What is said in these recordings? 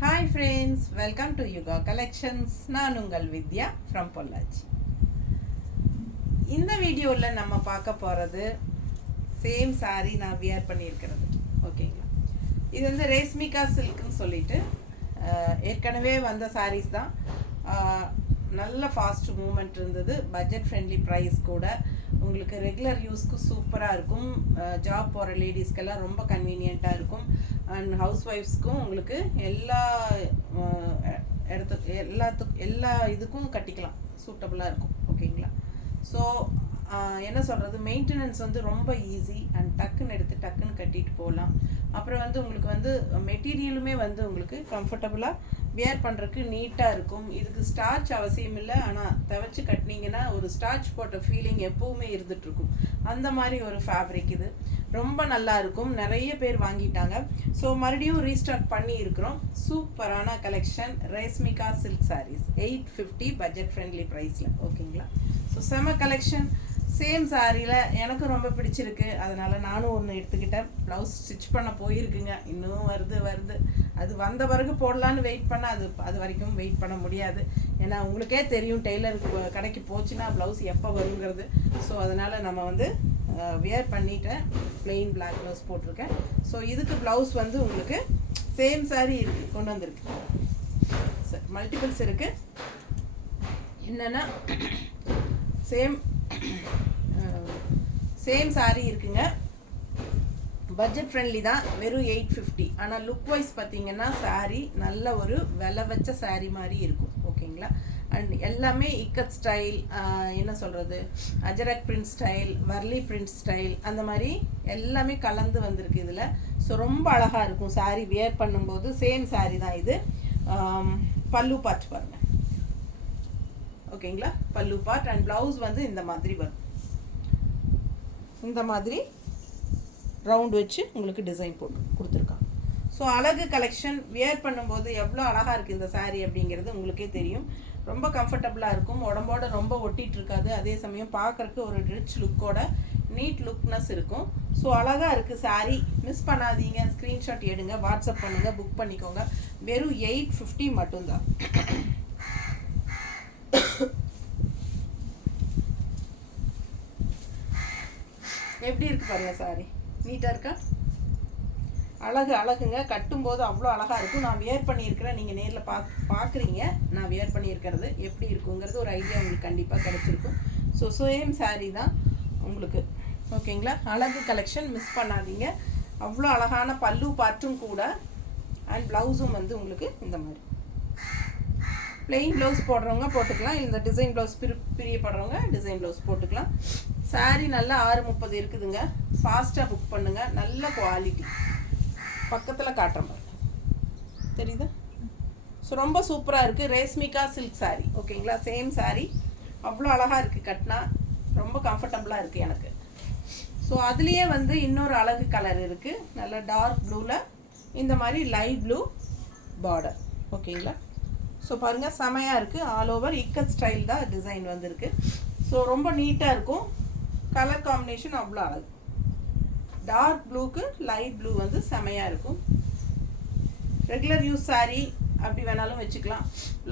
Hi friends, welcome to Yuga Collections. நான் உங்கள் வித்யா from Pollachi. இந்த வீடியோவில் நம்ம பார்க்க போகிறது சேம் saree நான் வியர் பண்ணியிருக்கிறது. ஓகேங்களா, இது வந்து ரேஸ்மிகா சில்க்னு சொல்லிட்டு ஏற்கனவே வந்த sarees தான். நல்ல ஃபாஸ்ட் மூமெண்ட் இருந்தது, பட்ஜெட் ஃப்ரெண்ட்லி ப்ரைஸ் கூட. உங்களுக்கு ரெகுலர் யூஸ்க்கு சூப்பராக இருக்கும். ஜாப் போகிற லேடிஸ்க்கெல்லாம் ரொம்ப கன்வீனியண்ட்டாக இருக்கும். அண்ட் ஹவுஸ் ஒய்ஃப்ஸ்க்கும் உங்களுக்கு எல்லா எல்லா இதுக்கும் கட்டிக்கலாம், சூட்டபுளாக இருக்கும். ஓகேங்களா, ஸோ என்ன சொல்கிறது, மெயின்டெனன்ஸ் வந்து ரொம்ப ஈஸி அண்ட் டக்குன்னு எடுத்து டக்குன்னு கட்டிட்டு போகலாம். அப்புறம் வந்து உங்களுக்கு வந்து மெட்டீரியலுமே வந்து உங்களுக்கு கம்ஃபர்டபுளாக வியர் பண்ணுறதுக்கு நீட்டாக இருக்கும். இதுக்கு ஸ்டார்ச் அவசியம் இல்லை, ஆனால் துவைச்சி கட்டினீங்கன்னா ஒரு ஸ்டார்ச் போட்ட ஃபீலிங் எப்போவுமே இருந்துகிட்ருக்கும். அந்த மாதிரி ஒரு ஃபேப்ரிக் இது ரொம்ப நல்லா இருக்கும். நிறைய பேர் வாங்கிட்டாங்க. ஸோ மறுபடியும் ரீஸ்டார்ட் பண்ணி இருக்கிறோம். சூப்பரான collection Reshmika silk saris 850 budget friendly ப்ரைஸில். ஓகேங்களா, ஸோ செம கலெக்ஷன். சேம் சாரியில் எனக்கு ரொம்ப பிடிச்சிருக்கு, அதனால் நானும் ஒன்று எடுத்துக்கிட்டேன். ப்ளவுஸ் ஸ்டிச் பண்ண போயிருக்குங்க, இன்னும் வருது. அது வந்த பிறகு போடலான்னு வெயிட் பண்ணால் அது வரைக்கும் வெயிட் பண்ண முடியாது. ஏன்னா உங்களுக்கே தெரியும், டெய்லருக்கு கடைக்கு போச்சுன்னா ப்ளவுஸ் எப்போ வருங்கிறது. ஸோ அதனால் நம்ம வந்து வியர் பண்ணிட்டேன். பிளெயின் பிளாக் ப்ளவுஸ் போட்டிருக்கேன். ஸோ இதுக்கு ப்ளவுஸ் வந்து உங்களுக்கு சேம் சாரீ இருக்குது, கொண்டு வந்திருக்கு. மல்டிபிள்ஸ் இருக்குது. என்னென்னா சேம் சாரீ இருக்குங்க. பட்ஜெட் ஃப்ரெண்ட்லி தான், வெறும் 850. ஆனால் லுக் வைஸ் பார்த்தீங்கன்னா சாரீ நல்ல ஒரு விலை வச்ச சாரீ மாதிரி இருக்கும். ஓகேங்களா, அண்ட் எல்லாமே இக்கட் ஸ்டைல், என்ன சொல்கிறது, ajrak print style, Warli print style, அந்த மாதிரி எல்லாமே கலந்து வந்திருக்கு இதில். ஸோ ரொம்ப அழகாக இருக்கும் சாரீ வியர் பண்ணும்போது. சேம் சாரீ தான் இது. பல்லு பார்த்து பாருங்கள். ஓகேங்களா, பல்லு பார்ட் அண்ட் ப்ளவுஸ் வந்து இந்த மாதிரி வரும். இந்த மாதிரி ரவுண்ட் வச்சு உங்களுக்கு டிசைன் போட்டு கொடுத்துருக்காங்க. ஸோ அழகு கலெக்ஷன். வியர் பண்ணும்போது எவ்வளோ அழகாக இருக்குது இந்த சாரீ அப்படிங்கிறது உங்களுக்கே தெரியும். ரொம்ப கம்ஃபர்டபுளாக இருக்கும், உடம்போட ரொம்ப ஒட்டிகிட்டு இருக்காது. அதே சமயம் பார்க்குறக்கு ஒரு ரிச் லுக்கோட நீட் லுக்னஸ் இருக்கும். ஸோ அழகாக இருக்குது சாரீ. மிஸ் பண்ணாதீங்க, ஸ்க்ரீன்ஷாட் எடுங்க, வாட்ஸ்அப் பண்ணுங்கள், புக் பண்ணிக்கோங்க. வெறும் 850 மட்டும்தான். எப்படி இருக்குது பாருங்கள் சாரி, நீட்டாக இருக்கா? அழகுங்க. கட்டும்போது அவ்வளோ அழகாக இருக்கும். நான் வியர் பண்ணியிருக்கிறேன், நீங்கள் நேரில் பார்க்குறீங்க. நான் வியர் பண்ணியிருக்கிறது எப்படி இருக்குங்கிறது ஒரு ஐடியா உங்களுக்கு கண்டிப்பாக கிடச்சிருக்கும். ஸோ சேம் சாரீ தான் உங்களுக்கு. ஓகேங்களா, அழகு கலெக்ஷன், மிஸ் பண்ணாதீங்க. அவ்வளோ அழகான பல்லு பார்ட்டும் கூட. அண்ட் ப்ளவுஸும் வந்து உங்களுக்கு இந்த மாதிரி பிளெயின் ப்ளவுஸ் போடுறவங்க போட்டுக்கலாம், இந்த டிசைன் ப்ளவுஸ் பிரியப்படுறவங்க டிசைன் ப்ளவுஸ் போட்டுக்கலாம். சாரீ நல்லா 6:30 இருக்குதுங்க. ஃபாஸ்ட்டாக புக் பண்ணுங்கள். நல்ல குவாலிட்டி. பக்கத்தில் காட்டுற மாதிரி தெரியுது. ஸோ ரொம்ப சூப்பராக இருக்குது. ரேஸ்மிகா சில்க் சாரீ. ஓகேங்களா, சேம் சாரீ. அவ்வளோ அழகாக இருக்குது, கட்டினா ரொம்ப கம்ஃபர்டபுளாக இருக்குது எனக்கு. ஸோ அதுலேயே வந்து இன்னொரு அழகு கலர் இருக்குது, நல்ல டார்க் ப்ளூவில் இந்த மாதிரி லைட் ப்ளூ பார்டர். ஓகேங்களா, ஸோ பாருங்கள், செமையாக இருக்குது. ஆல் ஓவர் இக்கட் ஸ்டைல் தான் டிசைன் வந்துருக்கு. ஸோ ரொம்ப நீட்டாக இருக்கும். கலர் காம்பினேஷன் அவ்வளோ அழகு. டார்க் ப்ளூக்கு லைட் ப்ளூ வந்து செமையாக இருக்கும். ரெகுலர் யூஸ் சாரீ அப்படி வேணாலும் வச்சுக்கலாம்.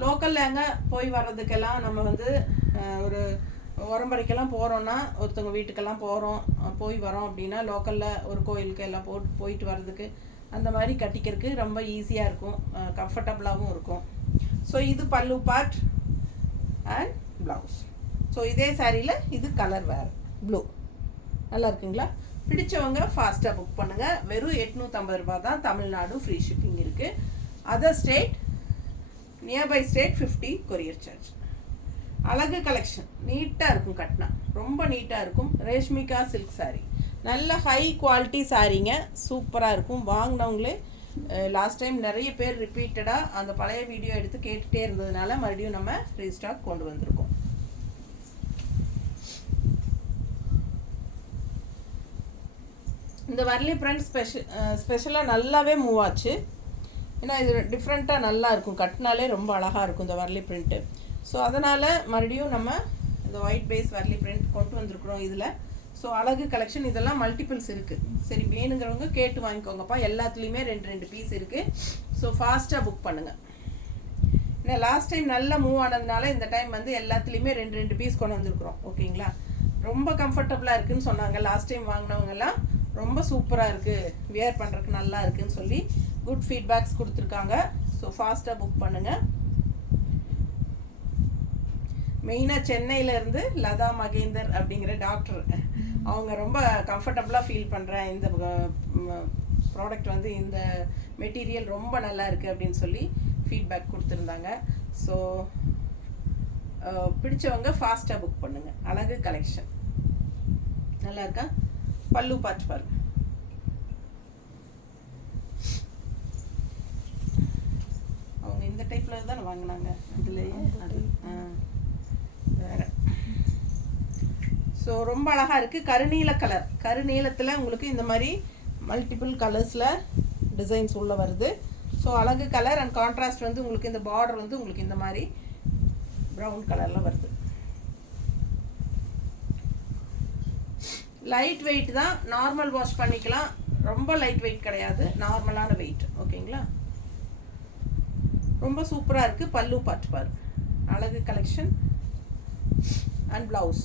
லோக்கலில் எங்கே போய் வர்றதுக்கெல்லாம் நம்ம வந்து ஒரு உரம்பரைக்கெல்லாம் போகிறோன்னா, ஒருத்தவங்க வீட்டுக்கெல்லாம் போய் வரோம் அப்படின்னா லோக்கலில் ஒரு கோயிலுக்கு எல்லாம் போயிட்டு வர்றதுக்கு அந்த மாதிரி கட்டிக்கிறதுக்கு ரொம்ப ஈஸியாக இருக்கும், கம்ஃபர்டபுளாகவும் இருக்கும். ஸோ இது பல்லு பார்ட் அண்ட் ப்ளவுஸ். ஸோ இதே சாரியில் இது கலர் வேறு ப்ளூ. நல்லா இருக்குங்களா? பிடிச்சவங்க ஃபாஸ்ட்டாக புக் பண்ணுங்கள். வெறும் 850 ரூபா தான். தமிழ்நாடு ஃப்ரீ ஷிப்பிங் இருக்குது. Other state, nearby state 50 courier charge. அழகு கலெக்ஷன், நீட்டாக இருக்கும், கட்டினா ரொம்ப நீட்டாக இருக்கும். ரேஷ்மிகா சில்க் சாரீ நல்ல ஹை குவாலிட்டி சாரீங்க, சூப்பராக இருக்கும். வாங்கினவங்களே லாஸ்ட் டைம் நிறைய பேர் ரிப்பீட்டடாக அந்த பழைய வீடியோ எடுத்து கேட்டுகிட்டே இருந்ததுனால மறுபடியும் நம்ம ரீஸ்டாக் கொண்டு வந்திருக்கோம். இந்த வர்லி பிரிண்ட் ஸ்பெஷலாக நல்லாவே மூவ் ஆச்சு. ஏன்னா இது டிஃப்ரெண்ட்டாக நல்லா இருக்கும், கட்டினாலே ரொம்ப அழகாக இருக்கும் இந்த வர்லி பிரிண்ட்டு. ஸோ அதனால் மறுபடியும் நம்ம இந்த ஒயிட் பேஸ் வர்லி பிரிண்ட் கொண்டு வந்திருக்கிறோம். இதில் ஸோ அழகு கலெக்ஷன் இதெல்லாம் மல்டிபிள்ஸ் இருக்குது. சரி வேணுங்கிறவங்க கேட்டு வாங்கிக்கோங்கப்பா. எல்லாத்துலேயுமே 2 பீஸ் இருக்குது. ஸோ ஃபாஸ்ட்டாக புக் பண்ணுங்கள். ஏன்னா லாஸ்ட் டைம் நல்லா மூவ் ஆனதுனால இந்த டைம் வந்து எல்லாத்துலேயுமே 2 பீஸ் கொண்டு வந்திருக்கிறோம். ஓகேங்களா? ரொம்ப கம்ஃபர்டபுளாக இருக்குதுன்னு சொன்னாங்க. லாஸ்ட் டைம் வாங்கினவங்கெல்லாம் ரொம்ப சூப்பராக இருக்குது, வியர் பண்ணுறதுக்கு நல்லா இருக்குதுன்னு சொல்லி குட் ஃபீட்பேக்ஸ் கொடுத்துருக்காங்க. ஸோ ஃபாஸ்ட்டாக புக் பண்ணுங்கள். மெயினாக சென்னையிலேருந்து லதா மகேந்தர் அப்படிங்கிற டாக்டர், அவங்க ரொம்ப கம்ஃபர்டபுளாக ஃபீல் பண்ணுறேன், இந்த ப்ராடக்ட் வந்து இந்த மெட்டீரியல் ரொம்ப நல்லா இருக்குது அப்படின்னு சொல்லி ஃபீட்பேக் கொடுத்துருந்தாங்க. ஸோ பிடிச்சவங்க ஃபாஸ்ட்டாக புக் பண்ணுங்கள். அழகு கலெக்ஷன் நல்லா இருக்கா? பல்லு பார்த்து பாருங்க. அவங்க இந்த டைப்பில் தான் வாங்கினாங்க. இதுலேயே அது வேறு. ஸோ ரொம்ப அழகாக இருக்குது. கருநீல கலர், கருநீலத்தில் உங்களுக்கு இந்த மாதிரி மல்டிபிள் கலர்ஸில் டிசைன்ஸ் உள்ளே வருது. ஸோ அழகு கலர் அண்ட் கான்ட்ராஸ்ட் வந்து உங்களுக்கு இந்த பார்டர் வந்து உங்களுக்கு இந்த மாதிரி ப்ரௌன் கலரில் வருது. லைட் வெயிட் தான், நார்மல் வாஷ் பண்ணிக்கலாம். ரொம்ப லைட் வெயிட் கிடையாது, நார்மலான வெயிட். ஓகேங்களா? ரொம்ப சூப்பராக இருக்குது. பல்லு பார்த்து பாரு. அழகு கலெக்ஷன் அண்ட் ப்ளவுஸ்.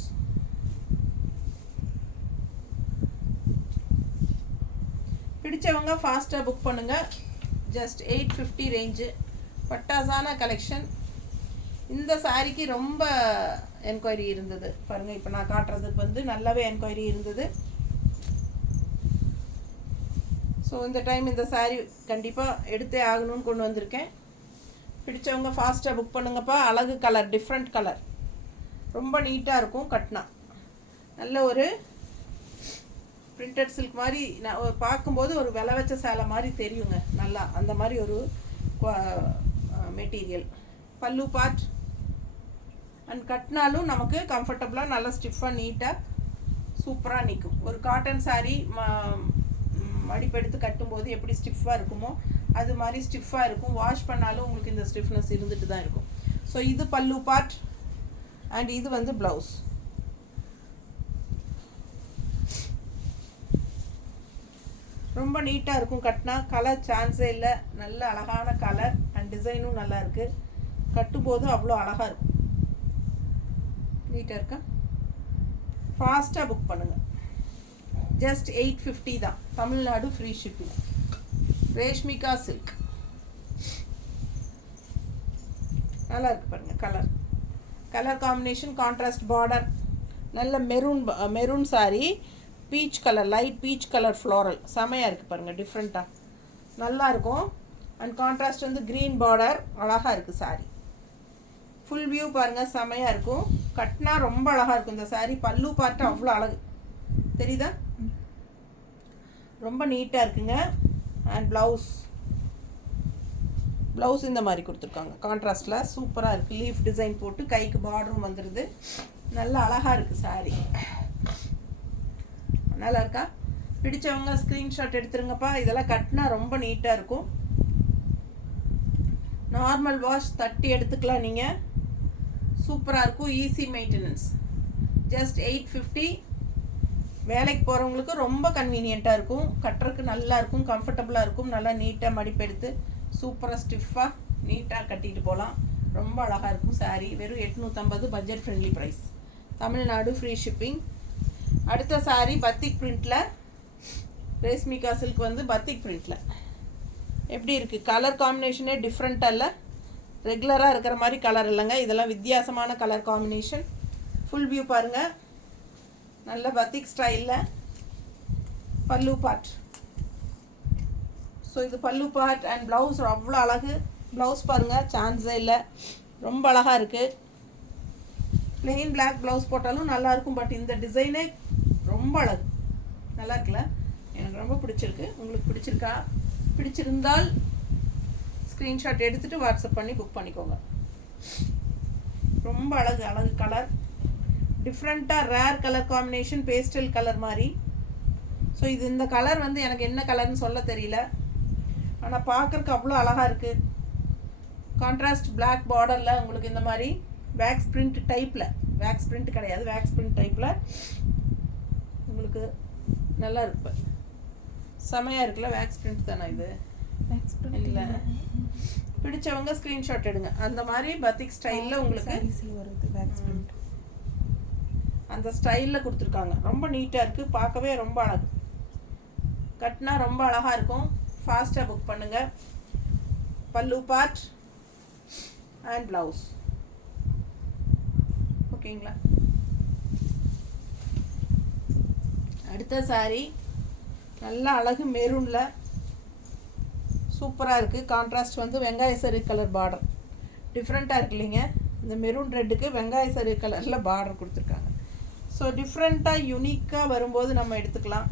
பிடிச்சவங்க ஃபாஸ்ட்டாக புக் பண்ணுங்கள். Just 850 range. பட்டாசான கலெக்ஷன். இந்த சாரீக்கு ரொம்ப என்கொயரி இருந்தது பாருங்கள். இப்போ நான் காட்டுறதுக்கு வந்து நல்லாவே என்கொயரி இருந்தது. ஸோ இந்த டைம் இந்த சாரீ கண்டிப்பாக எடுத்தே ஆகணும்னு கொண்டு வந்திருக்கேன். பிடிச்சவங்க ஃபாஸ்ட்டாக புக் பண்ணுங்கப்பா. அழகு கலர், டிஃப்ரெண்ட் கலர், ரொம்ப நீட்டாக இருக்கும். கட்டினா நல்ல ஒரு பிரிண்டட் சில்க் மாதிரி நான் பார்க்கும்போது ஒரு விலை வச்ச சேலை மாதிரி தெரியுங்க. நல்லா அந்த மாதிரி ஒரு மெட்டீரியல். பல்லு பார்ட் அண்ட் கட்டினாலும் நமக்கு கம்ஃபர்டபுளாக நல்லா ஸ்டிஃபாக நீட்டாக சூப்பராக நிற்கும். ஒரு காட்டன் சாரீ மடிப்பெடுத்து கட்டும்போது எப்படி ஸ்டிஃபாக இருக்குமோ அது மாதிரி ஸ்டிஃபாக இருக்கும். வாஷ் பண்ணாலும் உங்களுக்கு இந்த ஸ்டிஃப்னஸ் இருந்துட்டு தான் இருக்கும். ஸோ இது பல்லு பார்ட் அண்ட் இது வந்து ப்ளவுஸ். ரொம்ப நீட்டாக இருக்கும். கட்டினா கலர் சான்ஸே இல்லை. நல்ல அழகான கலர் அண்ட் டிசைனும் நல்லா இருக்குது. கட்டும்போது அவ்வளோ அழகாக இருக்கும். நீட்டாக இருக்கா? ஃபாஸ்ட்டாக புக் பண்ணுங்கள். ஜஸ்ட் 850 தான். Tamil Nadu free shipping. Reshmika silk நல்லா இருக்குது பாருங்கள். Colour colour combination, contrast border, நல்ல maroon sari, peach colour, light peach colour floral, செமையாக இருக்குது பாருங்கள். டிஃப்ரெண்ட்டாக நல்லாயிருக்கும். அண்ட் கான்ட்ராஸ்ட் வந்து க்ரீன் பார்டர், அழகாக இருக்குது சாரி. ஃபுல் வியூ பாருங்கள், செமையாக இருக்கும். கட்டினா ரொம்ப அழகாக இருக்கும் இந்த சாரி. பல்லு பார்த்து அவ்வளோ அழகு தெரியுதா? ரொம்ப நீட்டாக இருக்குங்க. அண்ட் ப்ளவுஸ் இந்த மாதிரி கொடுத்துருக்காங்க. கான்ட்ராஸ்டில் சூப்பராக இருக்குது. லீஃப் டிசைன் போட்டு கைக்கு பார்டரும் வந்துடுது. நல்லா அழகாக இருக்குது சாரி. நல்லா இருக்கா? பிடிச்சவங்க ஸ்க்ரீன்ஷாட் எடுத்துருங்கப்பா. இதெல்லாம் கட்டினா ரொம்ப நீட்டாக இருக்கும். நார்மல் வாஷ் தட்டி எடுத்துக்கலாம் நீங்கள். சூப்பராக இருக்கும். Easy maintenance. ஜஸ்ட் 850. வேலைக்கு போகிறவங்களுக்கு ரொம்ப கன்வீனியண்ட்டாக இருக்கும். கட்டுறதுக்கு நல்லா இருக்கும், கம்ஃபர்டபுளாக இருக்கும். நல்லா நீட்டாக மடிப்பெடுத்து சூப்பராக ஸ்டிஃபாக நீட்டாக கட்டிட்டு போகலாம். ரொம்ப அழகாக இருக்கும் சாரீ. வெறும் 850, budget friendly price. Tamil Nadu free shipping. அடுத்த சாரீ பத்திக் பிரிண்டில், ரேஷ்மிகா சில்க் வந்து பத்திக் பிரிண்டில் எப்படி இருக்குது? கலர் காம்பினேஷனே டிஃப்ரெண்ட்டாக இல்லை, ரெகுலராக இருக்கிற மாதிரி கலர் இல்லைங்க. இதெல்லாம் வித்தியாசமான கலர் காம்பினேஷன். ஃபுல் வியூ பாருங்கள். நல்ல பத்திக் ஸ்டைலில் பல்லு பார்ட். ஸோ இது பல்லு பார்ட் அண்ட் ப்ளவுஸ் அவ்வளோ அழகு. ப்ளவுஸ் பாருங்கள், சான்ஸே இல்லை, ரொம்ப அழகாக இருக்குது. பிளெயின் பிளாக் ப்ளவுஸ் போட்டாலும் நல்லாயிருக்கும். பட் இந்த டிசைனே ரொம்ப அழகு. நல்லா இருக்குல்ல? எனக்கு ரொம்ப பிடிச்சிருக்கு. உங்களுக்கு பிடிச்சிருக்கா? பிடிச்சிருந்தால் ஸ்க்ரீன்ஷாட் எடுத்துகிட்டு வாட்ஸ்அப் பண்ணி புக் பண்ணிக்கோங்க. ரொம்ப அழகு கலர். டிஃப்ரெண்ட்டாக rare colour combination, pastel colour மாதிரி. ஸோ இது இந்த கலர் வந்து எனக்கு என்ன கலர்னு சொல்ல தெரியல, ஆனால் பார்க்குறக்கு அவ்வளோ அழகாக இருக்குது. கான்ட்ராஸ்ட் பிளாக் பார்டரில் உங்களுக்கு இந்த மாதிரி வேக்ஸ் பிரிண்ட் டைப்பில், வேக்ஸ் பிரிண்ட் கிடையாது, வேக்ஸ் பிரிண்ட் டைப்பில் உங்களுக்கு நல்லா இருக்கு, செமையாக இருக்குல்ல. வேக்ஸ் பிரிண்ட் தானே இது? இல்லை, பிடிச்சவங்க ஸ்க்ரீன்ஷாட் எடுங்க. அந்த மாதிரி பத்திக் ஸ்டைலில் உங்களுக்கு வருது வேக்ஸ் பிரிண்ட், அந்த ஸ்டைலில் கொடுத்துருக்காங்க. ரொம்ப நீட்டாக இருக்குது, பார்க்கவே ரொம்ப அழகு. கட்டினா ரொம்ப அழகாக இருக்கும். ஃபாஸ்ட்டாக புக் பண்ணுங்கள். பல்லு பார்ட் அண்ட் ப்ளவுஸ். ஓகேங்களா? அடுத்த சாரீ நல்லா அழகு மெரூனில் சூப்பராக இருக்குது. கான்ட்ராஸ்ட் வந்து வெங்காய சரி கலர் பார்டர், டிஃப்ரெண்ட்டாக இருக்கு இல்லைங்க? இந்த மெரூன் ரெட்டுக்கு வெங்காய சரி கலரில் பார்டர் கொடுத்துருக்காங்க. ஸோ டிஃப்ரெண்ட்டாக யூனிக்காக வரும்போது நம்ம எடுத்துக்கலாம்.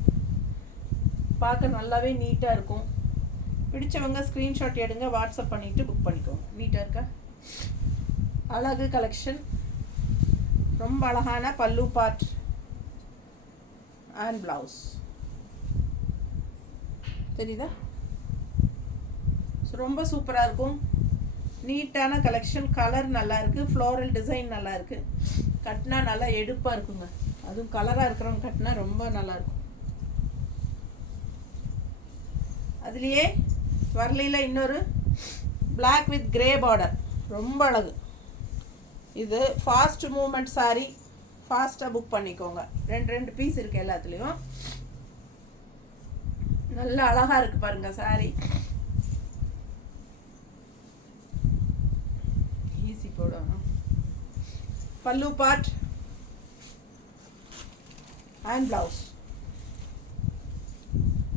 பார்க்க நல்லாவே நீட்டாக இருக்கும். பிடிச்சவங்க ஸ்க்ரீன்ஷாட் எடுங்க, வாட்ஸ்அப் பண்ணிவிட்டு புக் பண்ணிக்கோங்க. நீட்டாக இருக்கா? அழகு கலெக்ஷன். ரொம்ப அழகான பல்லு பார்ட் அண்ட் ப்ளவுஸ். தெரியுதா? ஸோ ரொம்ப சூப்பராக இருக்கும். நீட்டான கலெக்ஷன். கலர் நல்லா இருக்குது, ஃப்ளோரல் டிசைன் நல்லா இருக்குது. கட்டினா நல்லா எடுப்பாக இருக்குங்க. அதுவும் கலராக இருக்கிறவங்க கட்டினா ரொம்ப நல்லாயிருக்கும். அதுலேயே வரலையில் இன்னொரு பிளாக் வித் கிரே பார்டர், ரொம்ப அழகு. இது ஃபாஸ்ட் மூமெண்ட் சாரீ, ஃபாஸ்ட்டாக புக் பண்ணிக்கோங்க. ரெண்டு பீஸ் இருக்குது எல்லாத்துலேயும். நல்லா அழகாக இருக்குது பாருங்கள் சாரீ. ஈஸி போடணும். பல்லு பார்ட் அண்ட் ப்ளவுஸ்.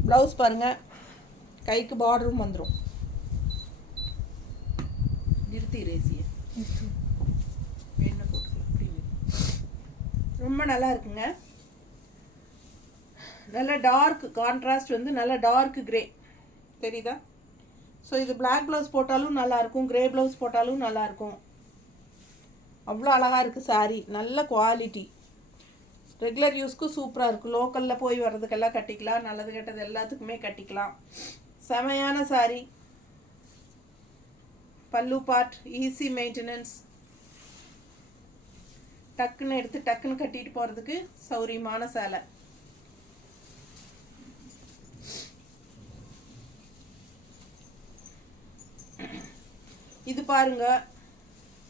ப்ளவுஸ் பாருங்கள், கைக்கு பார்டரும் வந்துடும். நிறுத்தி ரேசியை வேணும் போட்டுக்கலாம். அப்படின்னு ரொம்ப நல்லா இருக்குங்க. நல்ல டார்க் கான்ட்ராஸ்ட் வந்து நல்ல டார்க் கிரே தெரியுதா? ஸோ இது பிளாக் ப்ளவுஸ் போட்டாலும் நல்லாயிருக்கும், கிரே ப்ளவுஸ் போட்டாலும் நல்லாயிருக்கும். அவ்வளோ அழகாக இருக்குது சாரீ. நல்ல குவாலிட்டி, ரெகுலர் யூஸ்க்கு சூப்பராக இருக்குது. லோக்கலில் போய் வர்றதுக்கெல்லாம் கட்டிக்கலாம், நல்லது கெட்டது எல்லாத்துக்குமே கட்டிக்கலாம். செமையான சாரீ. பல்லு பார்ட் ஈஸி மெயின்டெனன்ஸ், டக்குன்னு எடுத்து டக்குன்னு கட்டிட்டு போகிறதுக்கு சௌரியமான சேலை. இது பாருங்க,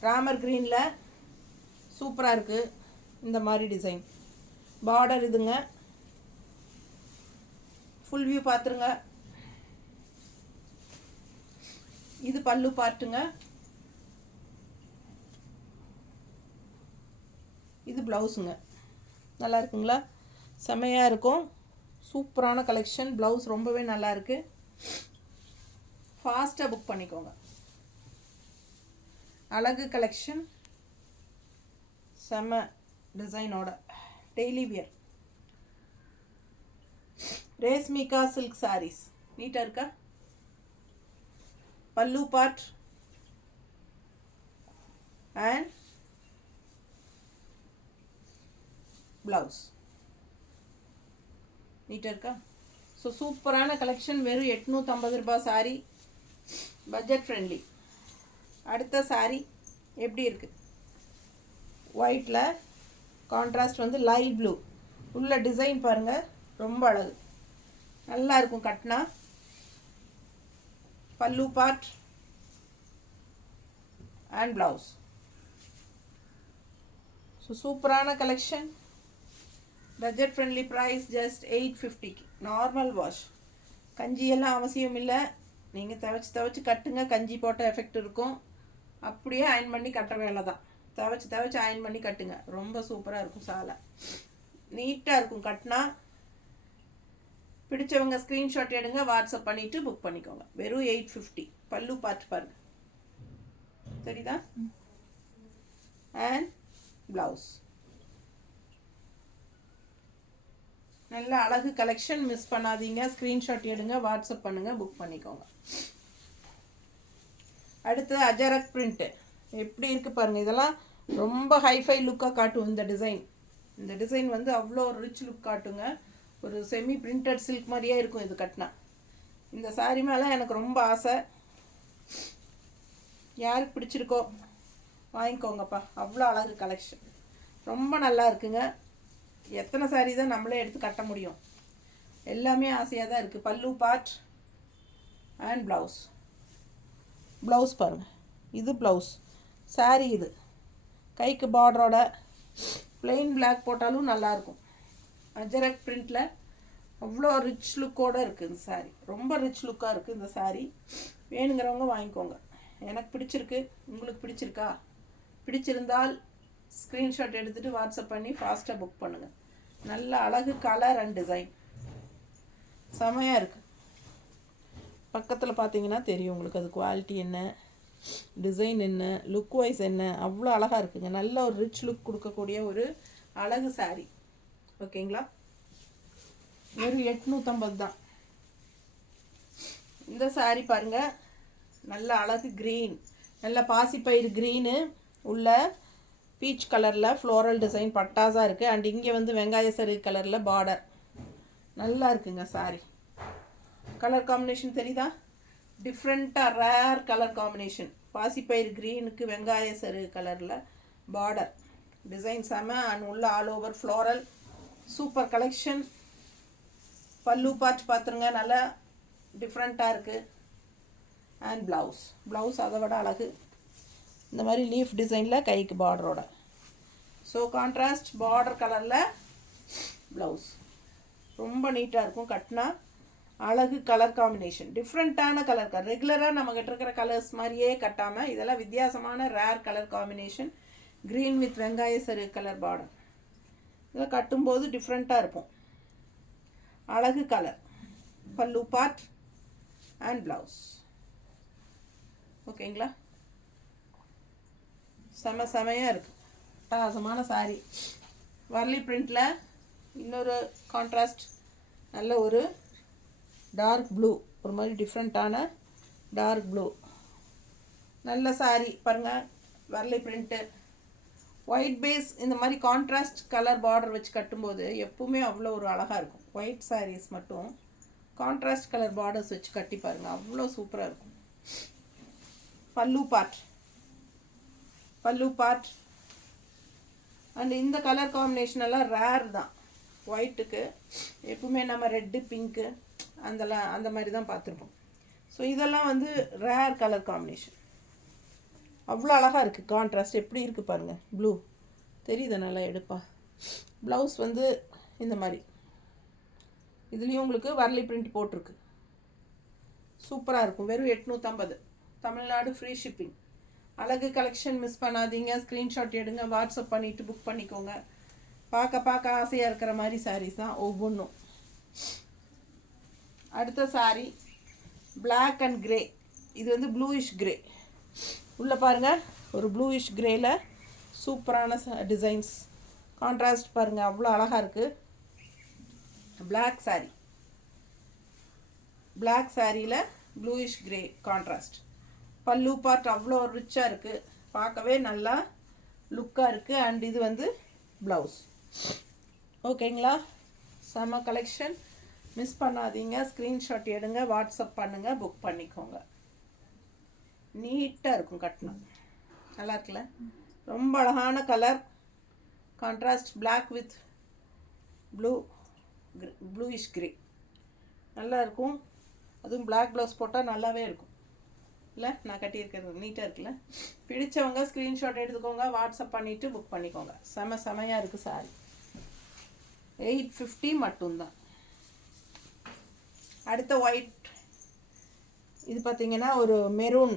ராமர் கிரீனில் சூப்பராக இருக்குது. இந்த மாதிரி டிசைன் பார்டர் இதுங்க. ஃபுல் வியூ பார்த்துருங்க. இது பல்லு பார்ட்டுங்க. இது ப்ளவுஸுங்க. நல்லா இருக்குங்களா? செமையாக இருக்கும். சூப்பரான கலெக்ஷன். ப்ளவுஸ் ரொம்பவே நல்லா இருக்குது. ஃபாஸ்ட்டாக புக் பண்ணிக்கோங்க. அழகு கலெக்ஷன், செம டிசைனோட டெய்லி வியர். ரேஸ்மிகா சில்க் சாரீஸ் நீட்டாக இருக்கா? பல்லு பார்ட் அண்ட் ப்ளவுஸ் நீட்டாக இருக்கா? ஸோ சூப்பரான கலெக்ஷன். வெறும் 850 ரூபாய் சாரீ, பட்ஜெட் ஃப்ரெண்ட்லி. அடுத்த சாரீ எப்படி இருக்குது? ஒயிட்டில் கான்ட்ராஸ்ட் வந்து லைட் ப்ளூ. உள்ள டிசைன் பாருங்கள், ரொம்ப அழகு, நல்லா இருக்கும் கட்டினா. Pallu part and blouse. So சூப்பரான கலெக்ஷன். Budget friendly price just 850. Normal wash. கஞ்சியெல்லாம் அவசியம் இல்லை. நீங்கள் துவைச்சி கட்டுங்க, கஞ்சி போட்ட எஃபெக்ட் இருக்கும். அப்படியே அயன் பண்ணி கட்டுற வேலை தான். துவைச்சி அயன் பண்ணி கட்டுங்க, ரொம்ப சூப்பராக இருக்கும். சாலை நீட்டாக இருக்கும் கட்டினா. பிடிச்சவங்க ஸ்க்ரீன்ஷாட் எடுங்க, வாட்ஸ்அப் பண்ணிவிட்டு புக் பண்ணிக்கோங்க. வெறும் 850. பல்லு பார்த்து பாருங்க, தெரியுதா? And blouse. நல்ல அழகு கலெக்ஷன். மிஸ் பண்ணாதீங்க. ஸ்க்ரீன்ஷாட் எடுங்க, வாட்ஸ்அப் பண்ணுங்கள், புக் பண்ணிக்கோங்க. அடுத்து அஜரக் பிரிண்ட்டு எப்படி இருக்குது பாருங்கள். இதெல்லாம் ரொம்ப ஹைஃபை லுக்காக காட்டும் இந்த டிசைன். இந்த டிசைன் வந்து அவ்வளோ ரிச் லுக் காட்டுங்க. ஒரு செமி பிரிண்டட் சில்க் மாதிரியே இருக்கும் இது கட்டினா. இந்த சாரீ மேலே எனக்கு ரொம்ப ஆசை. யாருக்கு பிடிச்சிருக்கோ வாங்கிக்கோங்கப்பா. அவ்வளோ அழகு கலெக்ஷன், ரொம்ப நல்லா இருக்குங்க. எத்தனை சாரீ தான் நம்மளே எடுத்து கட்ட முடியும்? எல்லாமே ஆசையாக தான் இருக்குது. பல்லு பார்ட் அண்ட் ப்ளவுஸ். ப்ளவுஸ் பாருங்கள், இது ப்ளவுஸ் சாரீ. இது கைக்கு பார்டரோட பிளெயின் பிளாக் போட்டாலும் நல்லாயிருக்கும். அஜரக் பிரிண்டில் அவ்வளோ ரிச் லுக்கோடு இருக்குது இந்த சாரீ. ரொம்ப ரிச் லுக்காக இருக்குது இந்த சாரீ. வேணுங்கிறவங்க வாங்கிக்கோங்க. எனக்கு பிடிச்சிருக்கு, உங்களுக்கு பிடிச்சிருக்கா? பிடிச்சிருந்தால் ஸ்க்ரீன்ஷாட் எடுத்துகிட்டு வாட்ஸ்அப் பண்ணி ஃபாஸ்ட்டாக புக் பண்ணுங்கள். நல்ல அழகு கலர் அண்ட் டிசைன் செமையாக இருக்குது. பக்கத்தில் பார்த்தீங்கன்னா தெரியும் உங்களுக்கு அது குவாலிட்டி என்ன, டிசைன் என்ன, லுக் வைஸ் என்ன, அவ்வளோ அழகாக இருக்குங்க. நல்ல ஒரு ரிச் லுக் கொடுக்கக்கூடிய ஒரு அழகு சாரீ. ஓகேங்களா? வெறும் 850 தான். இந்த சாரீ பாருங்கள், நல்ல அழகு க்ரீன், நல்ல பாசிப்பயிறு க்ரீனு உள்ள பீச் கலரில் ஃப்ளோரல் டிசைன் பட்டாஸாக இருக்குது. அண்ட் இங்கே வந்து வெங்காய சரி கலரில் பார்டர். நல்லா இருக்குங்க சாரீ. கலர் காம்பினேஷன் தெரியுதா? டிஃப்ரெண்ட்டாக ரேர் கலர் காம்பினேஷன். பாசிப்பயிறு க்ரீனுக்கு வெங்காய சரு கலரில் பார்டர் டிசைன் செம. அண்ட் உள்ள all over floral super collection. பல்லு பார்ட் பார்த்துருங்க, நல்லா டிஃப்ரெண்ட்டாக இருக்குது. அண்ட் ப்ளவுஸ் அதை விட அழகு. இந்த மாதிரி லீஃப் டிசைனில் கைக்கு பார்டரோட. ஸோ கான்ட்ராஸ்ட் பார்டர் கலரில் ப்ளவுஸ் ரொம்ப நீட்டாக இருக்கும். கட்டினா அழகு கலர் காம்பினேஷன், டிஃப்ரெண்ட்டான கலர். ரெகுலராக நம்மக்கிட்ட இருக்கிற கலர்ஸ் மாதிரியே கட்டாமல் இதெல்லாம் வித்தியாசமான rare colour combination. Green with வெங்காய சரு கலர் பார்டர். இதெல்லாம் கட்டும்போது டிஃப்ரெண்ட்டாக இருக்கும். அழகு கலர். பல்லு பார்ட் அண்ட் ப்ளவுஸ். ஓகேங்களா? செமையாக இருக்குது. அட்டகாசமான சாரீ. வர்லி பிரிண்டில் இன்னொரு கான்ட்ராஸ்ட் நல்ல ஒரு டார்க் ப்ளூ, ஒரு மாதிரி டிஃப்ரெண்ட்டான டார்க் ப்ளூ. நல்ல சாரீ பாருங்கள். வர்லி பிரிண்ட்டு ஒயிட் பேஸ் இந்த மாதிரி கான்ட்ராஸ்ட் கலர் பார்டர் வச்சு கட்டும்போது எப்பவுமே அவ்வளோ ஒரு அழகாக இருக்கும். ஒயிட் சாரீஸ் மட்டும் கான்ட்ராஸ்ட் கலர் பார்டர்ஸ் வச்சு கட்டி பாருங்கள், அவ்வளோ சூப்பராக இருக்கும். பல்லு பார்ட் அண்ட் இந்த கலர் காம்பினேஷன் எல்லாம் ரேர் தான். ஒயிட்டுக்கு எப்பவுமே நம்ம ரெட்டு பிங்க்கு அந்த மாதிரி தான் பார்த்துருப்போம். ஸோ இதெல்லாம் வந்து ரேர் கலர் காம்பினேஷன். அவ்வளோ அழகாக இருக்குது. கான்ட்ராஸ்ட் எப்படி இருக்குது பாருங்கள். ப்ளூ தெரியுது நல்லா எடுப்பா. ப்ளவுஸ் வந்து இந்த மாதிரி இதுலேயும் உங்களுக்கு வர்லி பிரிண்ட் போட்டிருக்கு. சூப்பராக இருக்கும். வெறும் 850. Tamil Nadu free shipping. அழகு கலெக்ஷன் மிஸ் பண்ணாதீங்க. ஸ்க்ரீன்ஷாட் எடுங்க, வாட்ஸ்அப் பண்ணிவிட்டு புக் பண்ணிக்கோங்க. பார்க்க ஆசையாக இருக்கிற மாதிரி சாரீஸ் தான் ஒவ்வொன்றும். அடுத்த சாரீ பிளாக் அண்ட் கிரே. இது வந்து ப்ளூயிஷ் கிரே. உள்ளே பாருங்கள், ஒரு ப்ளூயிஷ் கிரேயில் சூப்பரான டிசைன்ஸ். கான்ட்ராஸ்ட் பாருங்கள், அவ்வளோ அழகாக இருக்குது. பிளாக் சாரியில் ப்ளூயிஷ் கிரே கான்ட்ராஸ்ட். பல்லு பார்ட் அவ்வளோ ரிச்சாக இருக்குது, பார்க்கவே நல்லா லுக்காக இருக்குது. அண்ட் இது வந்து ப்ளவுஸ். ஓகேங்களா? செம கலெக்ஷன். மிஸ் பண்ணாதீங்க. ஸ்க்ரீன்ஷாட் எடுங்க, வாட்ஸ்அப் பண்ணுங்கள், புக் பண்ணிக்கோங்க. நீட்டாக இருக்கும் கட்டினா. நல்லா இருக்குல்ல? ரொம்ப அழகான colour contrast. Black with bluish grey நல்லா இருக்கும். அதுவும் பிளாக் ப்ளவுஸ் போட்டால் நல்லாவே இருக்கும் இல்லை? நான் கட்டியிருக்கிறது நீட்டாக இருக்குல்ல? பிடிச்சவங்க ஸ்க்ரீன்ஷாட் எடுத்துக்கோங்க, வாட்ஸ்அப் பண்ணிவிட்டு புக் பண்ணிக்கோங்க. செமையாக இருக்குது சாரி. 850 மட்டும்தான். அடுத்த ஒயிட். இது பார்த்திங்கன்னா ஒரு மெரூன்,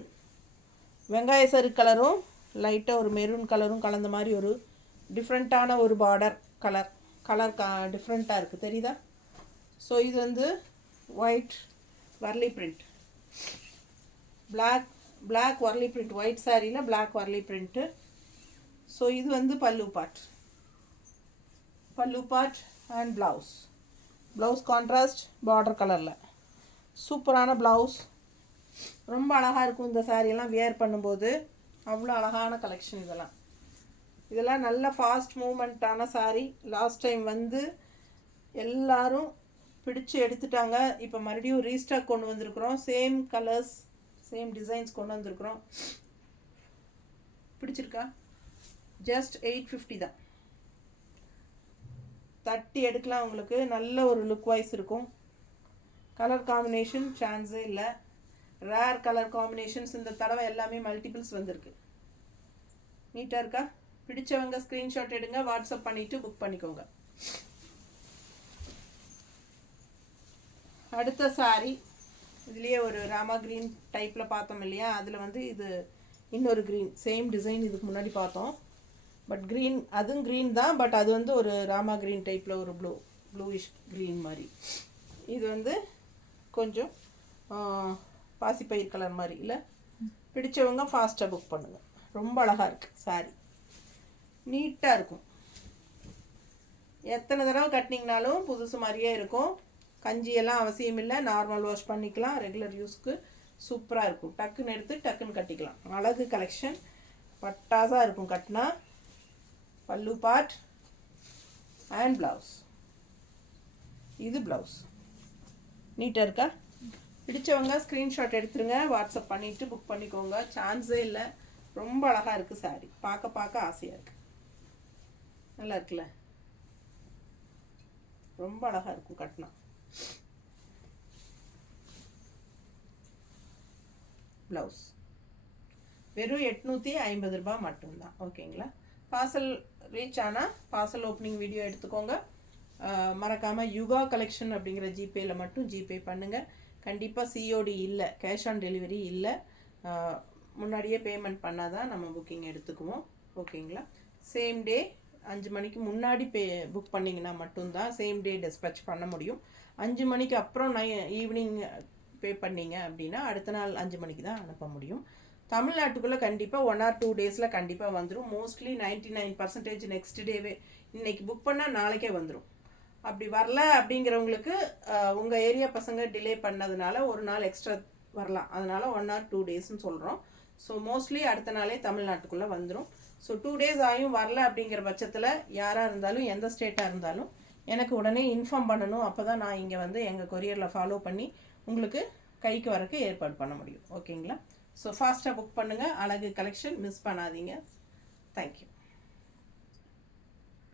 வெங்காய சரு கலரும் லைட்டாக ஒரு மெரூன் கலரும் கலந்த மாதிரி ஒரு டிஃப்ரெண்ட்டான ஒரு பார்டர் கலர் டிஃப்ரெண்ட்டாக இருக்குது. தெரியுதா? ஸோ இது வந்து white Warli print. Black Warli print. White சாரியில் பிளாக் வர்லி பிரிண்ட்டு. ஸோ இது வந்து pallu part and blouse contrast border கலரில் சூப்பரான ப்ளவுஸ். ரொம்ப அழகாக இருக்கும் இந்த சாரியெல்லாம் வியர் பண்ணும்போது. அவ்வளோ அழகான கலெக்ஷன். இதெல்லாம் நல்ல ஃபாஸ்ட் மூமெண்ட்டான சாரீ. லாஸ்ட் டைம் வந்து எல்லாரும் பிடிச்சு எடுத்துட்டாங்க. இப்போ மறுபடியும் ரீஸ்டாக் கொண்டு வந்திருக்கிறோம். சேம் கலர்ஸ், சேம் டிசைன்ஸ் கொண்டு வந்திருக்கிறோம். பிடிச்சிருக்கா? ஜஸ்ட் 850 தான். தட்டி எடுக்கலாம். உங்களுக்கு நல்ல ஒரு லுக் வைஸ் இருக்கும். கலர் காம்பினேஷன் சான்ஸே இல்லை. ரேர் கலர் காம்பினேஷன்ஸ் இந்த தடவை எல்லாமே மல்டிபிள்ஸ் வந்திருக்கு. நீட்டாக இருக்கா? பிடிச்சவங்க ஸ்க்ரீன்ஷாட் எடுங்க, வாட்ஸ்அப் பண்ணிவிட்டு புக் பண்ணிக்கோங்க. அடுத்த சாரி இதுலேயே ஒரு ராமா க்ரீன் டைப்பில் பார்த்தோம் இல்லையா, அதில் வந்து இது இன்னொரு க்ரீன் சேம் டிசைன் இதுக்கு முன்னாடி பார்த்தோம். பட் க்ரீன் அதுவும் க்ரீன் தான், பட் அது வந்து ஒரு ராமா க்ரீன் டைப்பில் ஒரு ப்ளூயிஷ் க்ரீன் மாதிரி. இது வந்து கொஞ்சம் பாசிப்பயிர் கலர் மாதிரி இல்லை. பிடிச்சவங்க ஃபாஸ்ட்டாக புக் பண்ணுங்கள். ரொம்ப அழகாக இருக்குது சாரி, நீட்டாக இருக்கும். எத்தனை தடவை கட்டினீங்கனாலும் புதுசு மாதிரியே இருக்கும். கஞ்சியெல்லாம் அவசியம் இல்லை, நார்மல் வாஷ் பண்ணிக்கலாம். ரெகுலர் யூஸ்க்கு சூப்பராக இருக்கும். டக்குன்னு எடுத்து டக்குன்னு கட்டிக்கலாம். அழகு கலெக்ஷன், பட்டாசாக இருக்கும் கட்டினா. Pallu part and blouse. இது ப்ளவுஸ். நீட்டாக இருக்கா? பிடிச்சவங்க ஸ்க்ரீன்ஷாட் எடுத்துருங்க, வாட்ஸ்அப் பண்ணிவிட்டு புக் பண்ணிக்கோங்க. சான்ஸே இல்லை. ரொம்ப அழகாக இருக்குது சாரி, பார்க்க பார்க்க ஆசையாக இருக்குது. நல்லா இருக்குல்ல? ரொம்ப அழகாக இருக்கும் கட்டினா. ப்ளவுஸ் வெறும் 850 ரூபாய் மட்டும்தான். ஓகேங்களா? பார்சல் ரீச் ஆனால் பார்சல் ஓப்பனிங் வீடியோ எடுத்துக்கோங்க. மறக்காமல் யுகா கலெக்ஷன் அப்படிங்கிற ஜிபேயில் மட்டும் ஜிபே பண்ணுங்கள். கண்டிப்பாக சிஓடி இல்லை, கேஷ் ஆன் டெலிவரி இல்லை. முன்னாடியே பேமெண்ட் பண்ணால் தான் நம்ம புக்கிங் எடுத்துக்குவோம். ஓகேங்களா? சேம் டே 5 மணிக்கு முன்னாடி புக் பண்ணிங்கன்னா மட்டும்தான் சேம் டே டிஸ்பேச் பண்ண முடியும். 5 மணிக்கு அப்புறம் ஈவினிங் பே பண்ணிங்க அப்படின்னா அடுத்த நாள் 5 மணிக்கு தான் அனுப்ப முடியும். தமிழ்நாட்டுக்குள்ளே கண்டிப்பாக 1 or 2 டேஸில் கண்டிப்பாக வந்துடும். மோஸ்ட்லி 99% நெக்ஸ்ட் டேவே, இன்றைக்கி புக் பண்ணால் நாளைக்கே வந்துடும். அப்படி வரல அப்படிங்கிறவங்களுக்கு உங்கள் ஏரியா பசங்க டிலே பண்ணதுனால ஒரு நாள் எக்ஸ்ட்ரா வரலாம். அதனால் 1 or 2 டேஸ்ன்னு சொல்கிறோம். ஸோ மோஸ்ட்லி அடுத்த நாளே தமிழ்நாட்டுக்குள்ளே வந்துடும். ஸோ 2 days ஆகியும் வரல அப்படிங்கிற பட்சத்தில் யாராக இருந்தாலும் எந்த ஸ்டேட்டாக இருந்தாலும் எனக்கு உடனே இன்ஃபார்ம் பண்ணணும். அப்போ தான் நான் இங்கே வந்து எங்கள் கொரியரில் ஃபாலோ பண்ணி உங்களுக்கு கைக்கு வரக்கு ஏற்பாடு பண்ண முடியும். ஓகேங்களா? ஸோ ஃபாஸ்ட்டாக புக் பண்ணுங்கள். அழகு கலெக்ஷன் மிஸ் பண்ணாதீங்க. தேங்க்யூ.